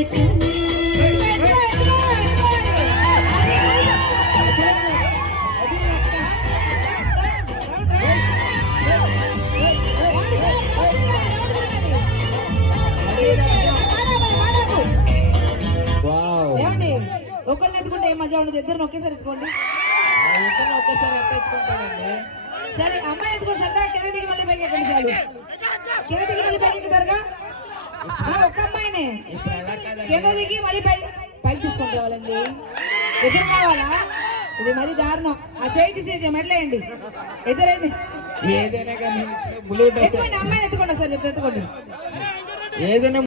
చెట్టు ఒకరిని ఎత్తుకుంటే ఏం మజా ఉండదు, ఇద్దరు ఒకేసారి ఎత్తుకోండి. ఒక్కసారి ఎత్తుకుంటాడండి. సరే అమ్మాయి ఎత్తుకోండి, సరదా కింద దిగి మళ్ళీ పైకి ఎక్కండి. చాలు కింద దిగి మళ్ళీ పైకి ఎక్కుతారుగా. ఒక్క అమ్మాయినే కింద దిగి మళ్ళీ పైకి తీసుకొని రావాలండి. ఎదురు కావాలా? ఇది మరీ దారుణం. ఆ చేయి తీసి మెట్లేయండి. ఎదురైంది ఏదైనా కానీ ఎత్తుకోండి, అమ్మాయిని ఎత్తుకోండి. ఒకసారి చెప్తే ఎత్తుకోండి. ఏదైనా